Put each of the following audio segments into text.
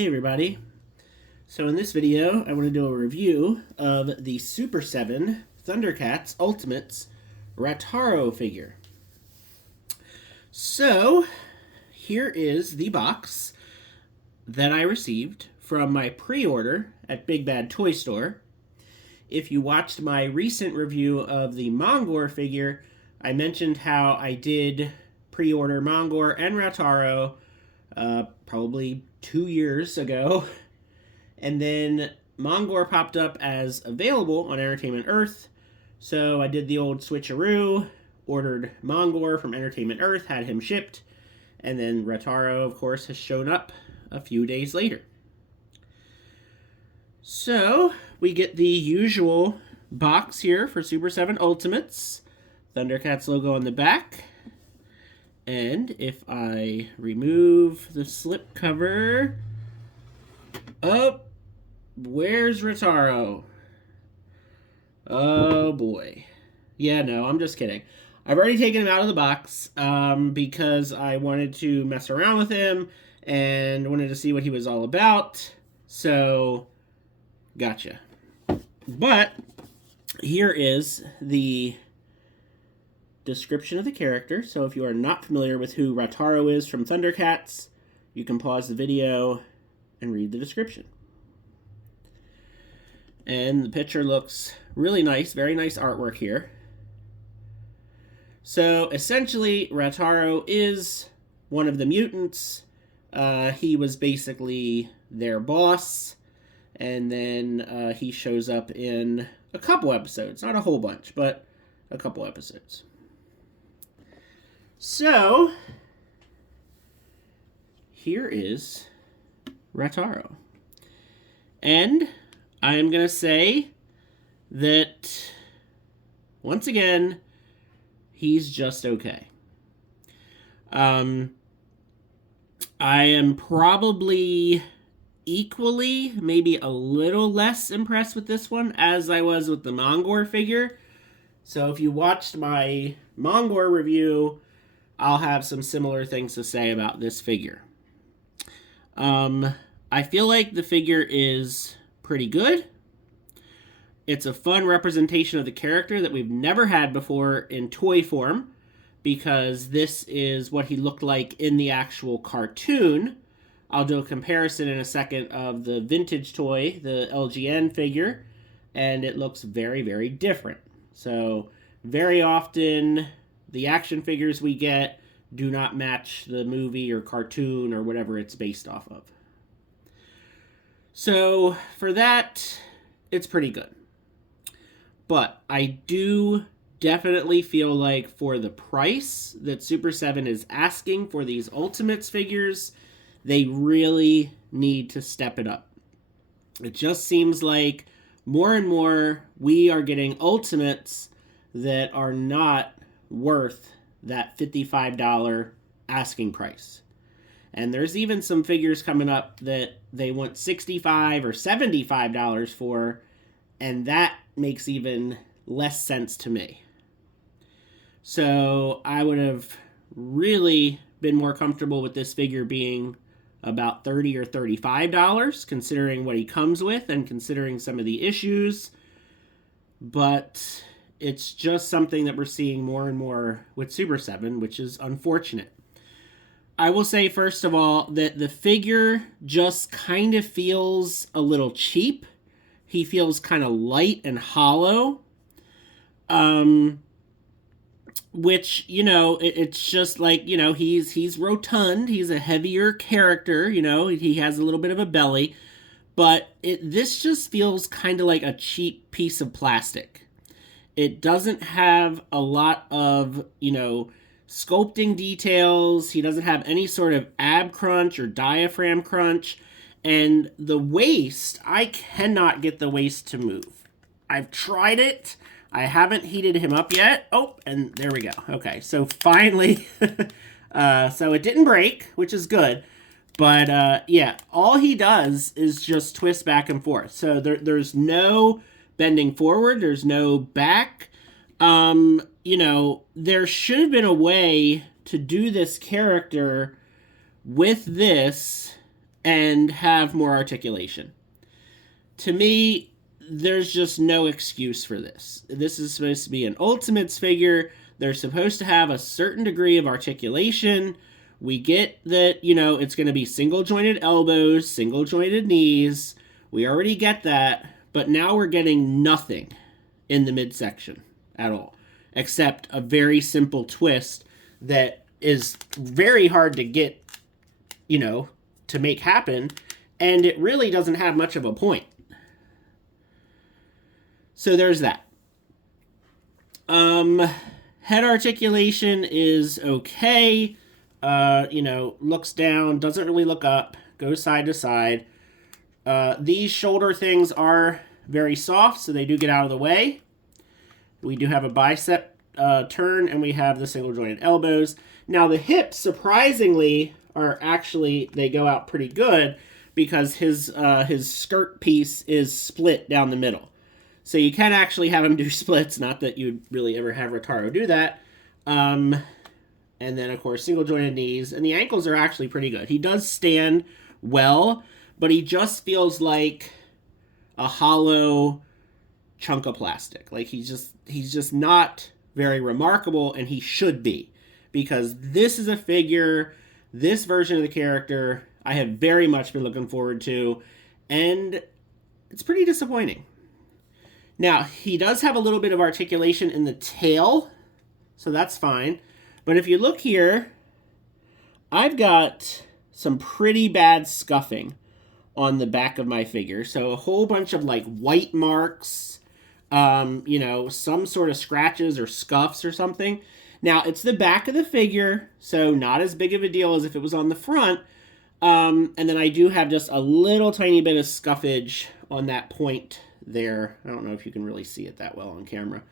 Hey everybody. So in this video, I want to do a review of the Super7 Thundercats Ultimates Ratar-O figure. So here is the box that I received from my pre-order at Big Bad Toy Store. If you watched my recent review of the Mongor figure, I mentioned how I did pre-order Mongor and Ratar-O probably 2 years ago. And then Mongor popped up as available on Entertainment Earth. So I did the old switcheroo, ordered Mongor from Entertainment Earth, had him shipped, and then Ratar-O, of course, has shown up a few days later. So we get the usual box here for Super7 Ultimates. Thundercats logo on the back. And if I remove the slip cover, oh, where's Ratar-O? Oh boy. Yeah, no, I'm just kidding. I've already taken him out of the box because I wanted to mess around with him and wanted to see what he was all about. So, gotcha. But here is the description of the character. So if you are not familiar with who Ratar-O is from Thundercats, you can pause the video and read the description. And the picture looks really nice, very nice artwork here. So essentially, Ratar-O is one of the mutants. He was basically their boss, and then he shows up in a couple episodes, not a whole bunch, but a couple episodes. So, here is Ratar-O. And I am going to say that, once again, he's just okay. I am probably equally, maybe a little less impressed with this one as I was with the Mongor figure. So if you watched my Mongor review, I'll have some similar things to say about this figure. I feel like the figure is pretty good. It's a fun representation of the character that we've never had before in toy form, because this is what he looked like in the actual cartoon. I'll do a comparison in a second of the vintage toy, the LGN figure, and it looks very, very different. So very often the action figures we get do not match the movie or cartoon or whatever it's based off of. So for that, it's pretty good. But I do definitely feel like for the price that Super7 is asking for these Ultimates figures, they really need to step it up. It just seems like more and more we are getting Ultimates that are not worth that $55 asking price. And there's even some figures coming up that they want $65 or $75 for, and that makes even less sense to me. So I would have really been more comfortable with this figure being about $30 or $35, considering what he comes with and considering some of the issues. But it's just something that we're seeing more and more with Super7, which is unfortunate. I will say, first of all, that the figure just kind of feels a little cheap. He feels kind of light and hollow. Which, you know, it's just like, you know, he's rotund. He's a heavier character, you know. He has a little bit of a belly. But this just feels kind of like a cheap piece of plastic. It doesn't have a lot of, you know, sculpting details. He doesn't have any sort of ab crunch or diaphragm crunch. And the waist, I cannot get the waist to move. I've tried it. I haven't heated him up yet. Oh, and there we go. Okay, so finally, so it didn't break, which is good. But yeah, all he does is just twist back and forth. So there's no bending forward. There's no back. You know, there should have been a way to do this character with this and have more articulation. To me, there's just no excuse for this. This is supposed to be an Ultimates figure. They're supposed to have a certain degree of articulation. We get that, you know, it's going to be single jointed elbows, single jointed knees. We already get that, but now we're getting nothing in the midsection at all, except a very simple twist that is very hard to get, you know, to make happen, and it really doesn't have much of a point. So there's that. Head articulation is okay. You know, looks down, doesn't really look up, goes side to side. These shoulder things are very soft, so they do get out of the way. We do have a bicep turn, and we have the single jointed elbows. Now the hips, surprisingly, are actually, they go out pretty good because his skirt piece is split down the middle. So you can actually have him do splits, not that you'd really ever have Ratar-O do that. And then, of course, single jointed knees. And the ankles are actually pretty good. He does stand well, but he just feels like a hollow chunk of plastic. Like he's just not very remarkable, and he should be. Because this is a figure, this version of the character, I have very much been looking forward to. And it's pretty disappointing. Now, he does have a little bit of articulation in the tail, so that's fine. But if you look here, I've got some pretty bad scuffing on the back of my figure. So a whole bunch of like white marks, you know, some sort of scratches or scuffs or something. Now, it's the back of the figure, so not as big of a deal as if it was on the front. And then I do have just a little tiny bit of scuffage on that point there. I don't know if you can really see it that well on camera.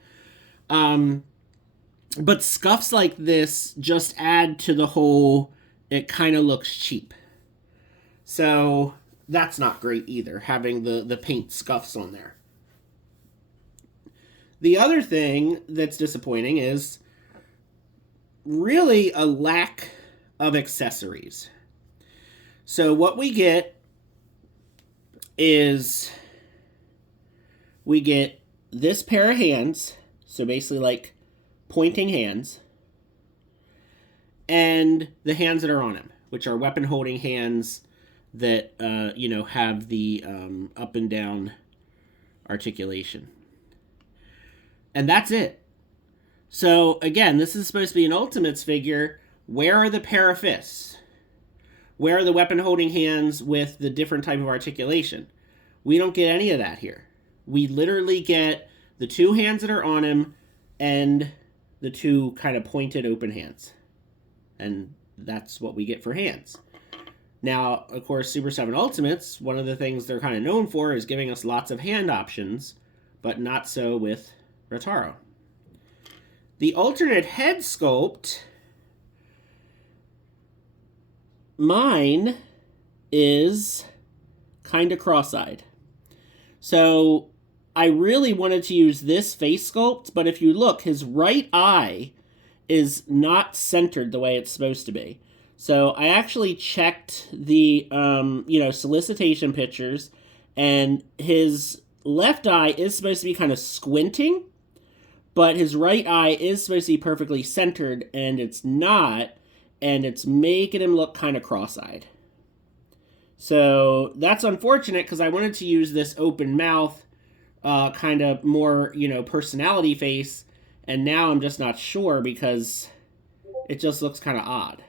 But scuffs like this just add to the whole, it kind of looks cheap. So that's not great either, having the paint scuffs on there. The other thing that's disappointing is really a lack of accessories. So what we get is we get this pair of hands, so basically like pointing hands, and the hands that are on him, which are weapon holding hands that, you know, have the up and down articulation. And that's it. So again, this is supposed to be an Ultimates figure. Where are the pair of fists? Where are the weapon holding hands with the different type of articulation? We don't get any of that here. We literally get the two hands that are on him and the two kind of pointed open hands. And that's what we get for hands. Now, of course, Super7 Ultimates, one of the things they're kind of known for is giving us lots of hand options, but not so with Ratar-O. The alternate head sculpt, mine is kind of cross-eyed. So I really wanted to use this face sculpt, but if you look, his right eye is not centered the way it's supposed to be. So I actually checked the, you know, solicitation pictures, and his left eye is supposed to be kind of squinting, but his right eye is supposed to be perfectly centered, and it's not, and it's making him look kind of cross-eyed. So that's unfortunate, because I wanted to use this open mouth, kind of more, you know, personality face, and now I'm just not sure because it just looks kind of odd.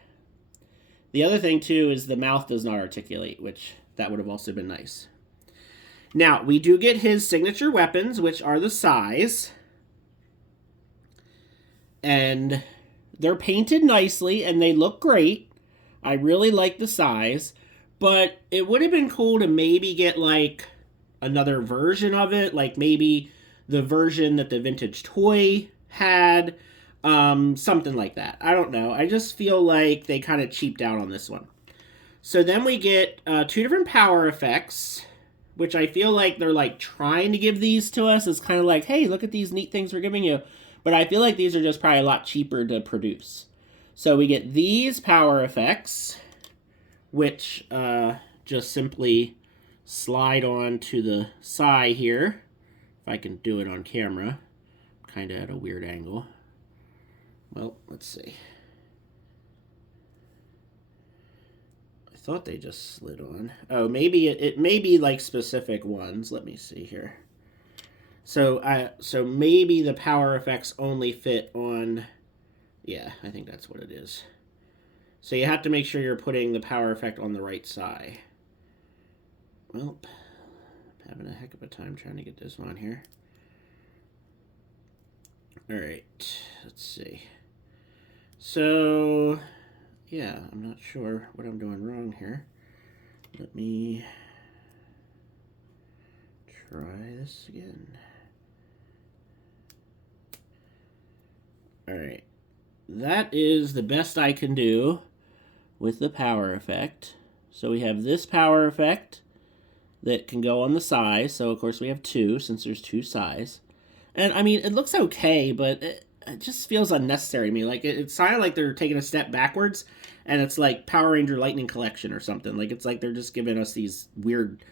The other thing, too, is the mouth does not articulate, which that would have also been nice. Now, we do get his signature weapons, which are the sais. And they're painted nicely, and they look great. I really like the sais. But it would have been cool to maybe get, like, another version of it. Like, maybe the version that the Vintage Toy had. Something like that. I don't know. I just feel like they kind of cheaped out on this one. So then we get two different power effects, which I feel like they're like trying to give these to us. It's kind of like, hey, look at these neat things we're giving you. But I feel like these are just probably a lot cheaper to produce. So we get these power effects, which just simply slide on to the side here. If I can do it on camera. Kind of at a weird angle. Well, let's see. I thought they just slid on. Oh, maybe it may be like specific ones. Let me see here. So maybe the power effects only fit on... Yeah, I think that's what it is. So you have to make sure you're putting the power effect on the right side. Well, I'm having a heck of a time trying to get this on here. Alright, let's see. So, yeah, I'm not sure what I'm doing wrong here. Let me try this again. Alright, that is the best I can do with the power effect. So we have this power effect that can go on the size. So, of course, we have two, since there's two sides. And, I mean, it looks okay, but it just feels unnecessary to me. Like, it sounded like they're taking a step backwards, and it's like Power Ranger Lightning Collection or something. Like, it's like they're just giving us these weird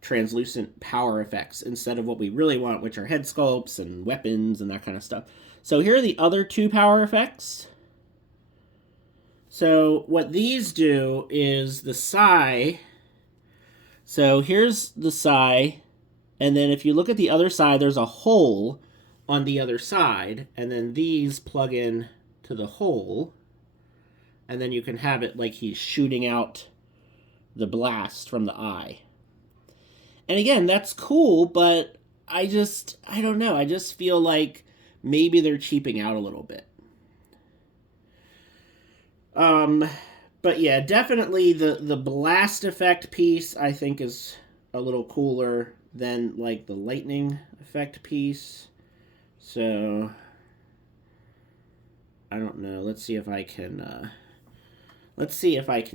translucent power effects instead of what we really want, which are head sculpts and weapons and that kind of stuff. So here are the other two power effects. So what these do is the Psy. So here's the Psy, and then if you look at the other side, there's a hole on the other side, and then these plug in to the hole, and then you can have it like he's shooting out the blast from the eye. And again, that's cool, but I don't know. I just feel like maybe they're cheaping out a little bit. But yeah, definitely the blast effect piece I think is a little cooler than like the lightning effect piece. So I don't know. Let's see if I can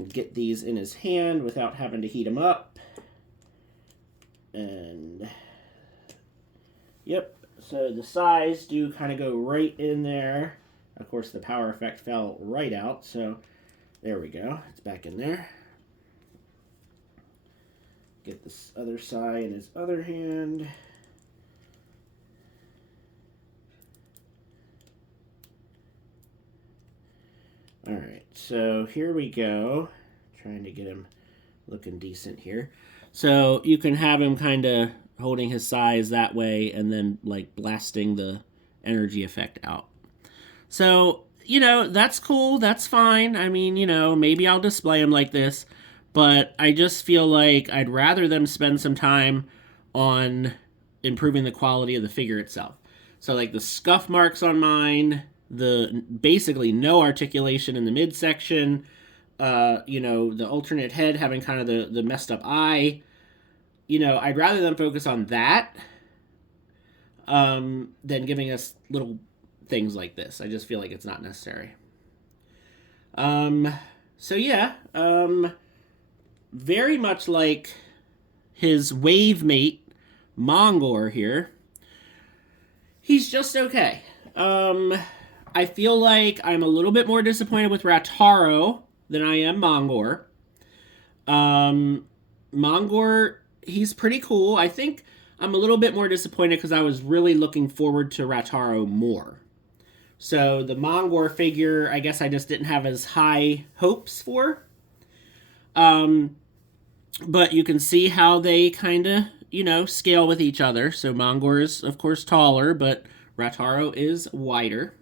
get these in his hand without having to heat them up. And yep, so the size do kind of go right in there. Of course, the power effect fell right out, so there we go. It's back in there. Get this other side in his other hand. Alright, so here we go. Trying to get him looking decent here. So you can have him kind of holding his size that way and then like blasting the energy effect out. So, you know, that's cool. That's fine. I mean, you know, maybe I'll display him like this, but I just feel like I'd rather them spend some time on improving the quality of the figure itself. So like the scuff marks on mine, the basically no articulation in the midsection, you know, the alternate head having kind of the messed up eye. You know, I'd rather them focus on that than giving us little things like this. I just feel like it's not necessary. So yeah, very much like his wave mate, Mongor here. He's just okay. I feel like I'm a little bit more disappointed with Ratar-O than I am Mongor. Mongor, he's pretty cool. I think I'm a little bit more disappointed because I was really looking forward to Ratar-O more. So the Mongor figure, I guess I just didn't have as high hopes for. But you can see how they kind of, you know, scale with each other. So Mongor is, of course, taller, but Ratar-O is wider.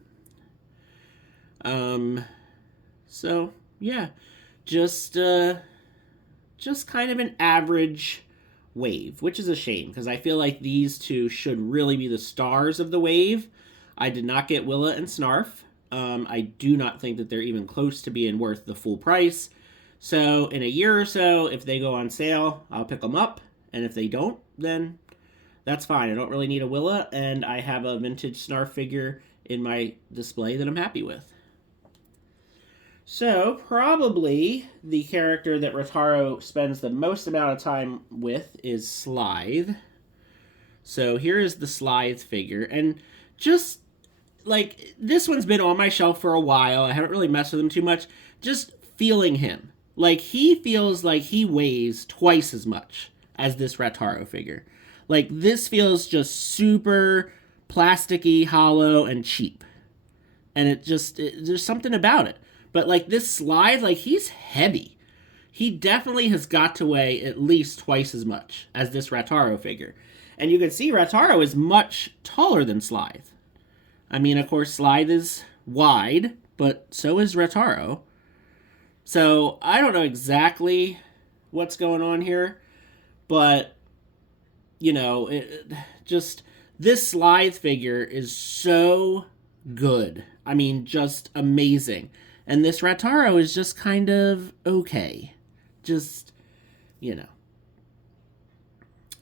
So, yeah, just kind of an average wave, which is a shame, because I feel like these two should really be the stars of the wave. I did not get Willa and Snarf. I do not think that they're even close to being worth the full price. So in a year or so, if they go on sale, I'll pick them up. And if they don't, then that's fine. I don't really need a Willa, and I have a vintage Snarf figure in my display that I'm happy with. So probably the character that Ratar-O spends the most amount of time with is Slithe. So here is the Slithe figure, and just like this one's been on my shelf for a while. I haven't really messed with him too much. Just feeling him. Like, he feels like he weighs twice as much as this Ratar-O figure. Like, this feels just super plasticky, hollow, and cheap. And there's something about it. But, like, this slide, like, he's heavy. He definitely has got to weigh at least twice as much as this Ratar-O figure. And you can see Ratar-O is much taller than Slythe. I mean, of course, Slythe is wide, but so is Ratar-O. So I don't know exactly what's going on here, but, you know, just this Slythe figure is so good. I mean, just amazing. And this Ratar-O is just kind of okay. Just, you know.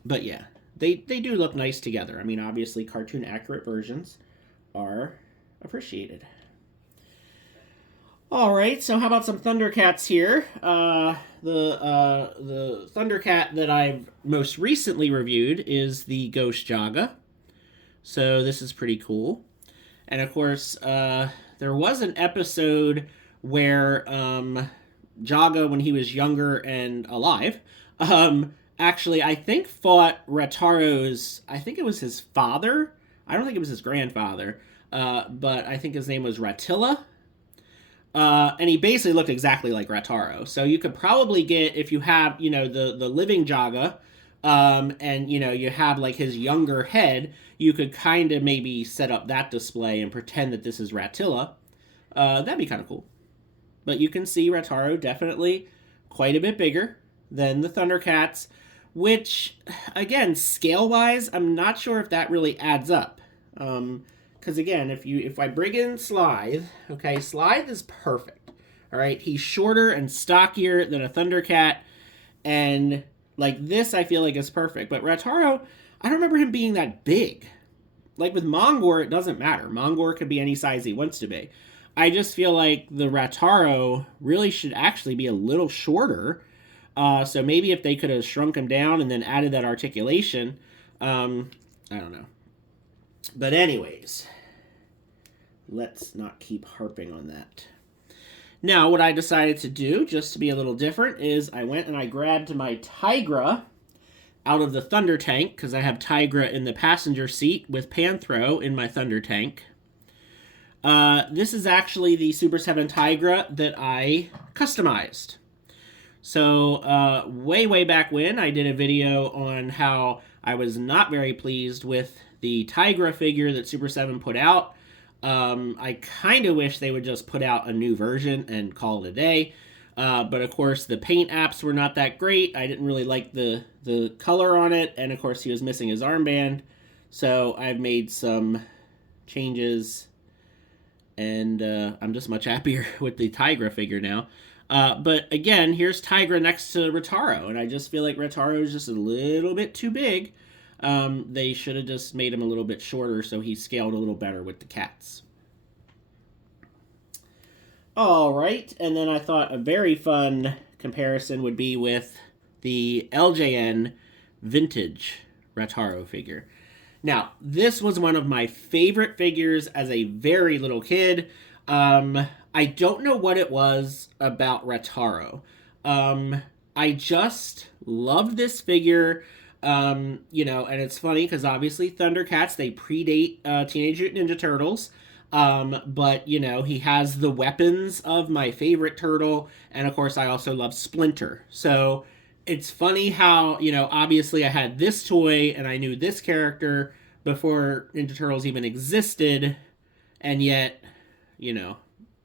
But yeah, they do look nice together. I mean, obviously, cartoon accurate versions are appreciated. All right, so how about some Thundercats here? The Thundercat that I've most recently reviewed is the Ghost Jaga. So this is pretty cool. And of course, there was an episode where Jaga, when he was younger and alive, actually, I think fought Ratar-O's, I think it was his father. I don't think it was his grandfather, but I think his name was Ratilla. And he basically looked exactly like Ratar-O. So you could probably get, if you have, you know, the living Jaga, and, you know, you have, like, his younger head, you could kind of maybe set up that display and pretend that this is Ratilla. That'd be kind of cool. But you can see Ratar-O definitely quite a bit bigger than the Thundercats, which, again, scale-wise, I'm not sure if that really adds up. Because again, if I bring in Slythe, okay, Slythe is perfect. All right, he's shorter and stockier than a Thundercat, and like this, I feel like is perfect. But Ratar-O, I don't remember him being that big. Like with Mongor, it doesn't matter. Mongor could be any size he wants to be. I just feel like the Ratar-O really should actually be a little shorter. So maybe if they could have shrunk him down and then added that articulation, I don't know. But anyways, let's not keep harping on that. Now, what I decided to do, just to be a little different, is I went and I grabbed my Tigra out of the Thunder Tank, because I have Tigra in the passenger seat with Panthro in my Thunder Tank. This is actually the Super 7 Tigra that I customized. So, way back when, I did a video on how I was not very pleased with the Tigra figure that Super 7 put out. I kind of wish they would just put out a new version and call it a day. But of course, the paint apps were not that great. I didn't really like the color on it. And of course, he was missing his armband. So I've made some changes. And I'm just much happier with the Tigra figure now. But again, here's Tigra next to Ratar-O. And I just feel like Ratar-O is just a little bit too big. They should have just made him a little bit shorter so he scaled a little better with the cats. Alright, and then I thought a very fun comparison would be with the LJN vintage Ratar-O figure. Now, this was one of my favorite figures as a very little kid. I don't know what it was about Ratar-O. I just loved this figure. You know, and it's funny because obviously Thundercats, they predate Teenage Mutant Ninja Turtles. But, you know, he has the weapons of my favorite turtle. And, of course, I also love Splinter. So it's funny how, you know, obviously I had this toy and I knew this character before Ninja Turtles even existed. And yet, you know,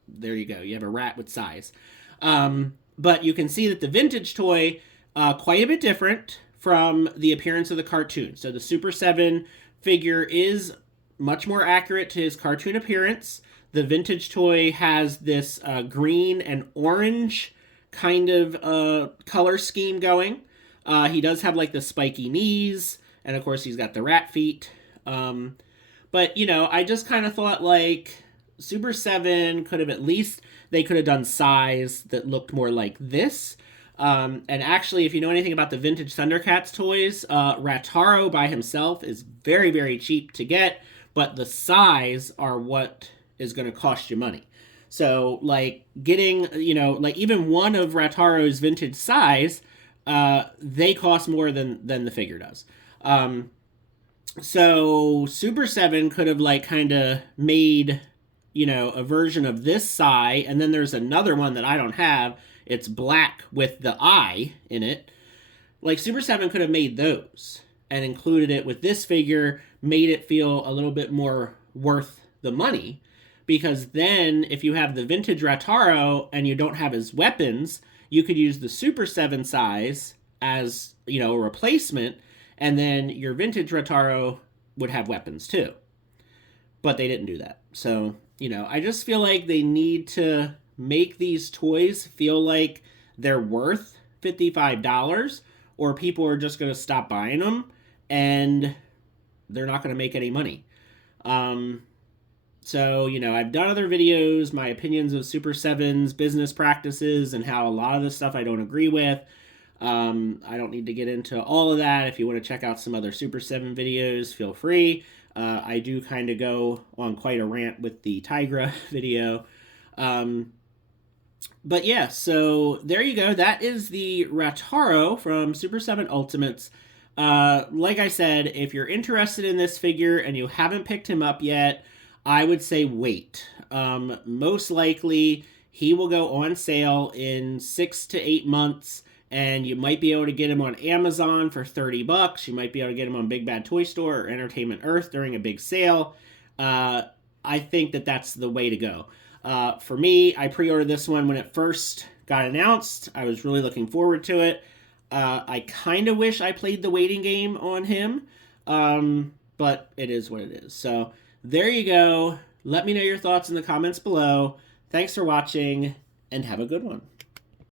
there you go. You have a rat with size. But you can see that the vintage toy, quite a bit different from the appearance of the cartoon. So the Super 7 figure is much more accurate to his cartoon appearance. The vintage toy has this green and orange kind of color scheme going. He does have like the spiky knees, and of course he's got the rat feet. But, you know, I just kind of thought like Super 7 could have at least, they could have done size that looked more like this. And actually, if you know anything about the vintage Thundercats toys, Ratar-O by himself is very, very cheap to get, but the size are what is going to cost you money. So like getting, like even one of Ratar-O's vintage size, they cost more than the figure does. So Super 7 could have like kind of made, a version of this Psy, and then there's another one that I don't have. It's black with the eye in it. Like Super 7 could have made those and included it with this figure, made it feel a little bit more worth the money. Because then, if you have the vintage Ratar-O and you don't have his weapons, you could use the Super 7 size as, a replacement, and then your vintage Ratar-O would have weapons too. But they didn't do that. So, I just feel like they need to make these toys feel like they're worth $55, or people are just going to stop buying them and they're not going to make any money. So, I've done other videos, my opinions of Super 7's business practices and how a lot of the stuff I don't agree with. I don't need to get into all of that. If you want to check out some other Super 7 videos, feel free. I do kind of go on quite a rant with the Tigra video. But yeah, so there you go. That is the Ratar-O from Super 7 Ultimates. Like I said, if you're interested in this figure and you haven't picked him up yet, I would say wait. Most likely, he will go on sale in 6 to 8 months, and you might be able to get him on Amazon for $30. You might be able to get him on Big Bad Toy Store or Entertainment Earth during a big sale. I think that that's the way to go. For me, I pre-ordered this one when it first got announced. I was really looking forward to it. I kind of wish I played the waiting game on him, but it is what it is. So there you go. Let me know your thoughts in the comments below. Thanks for watching, and have a good one.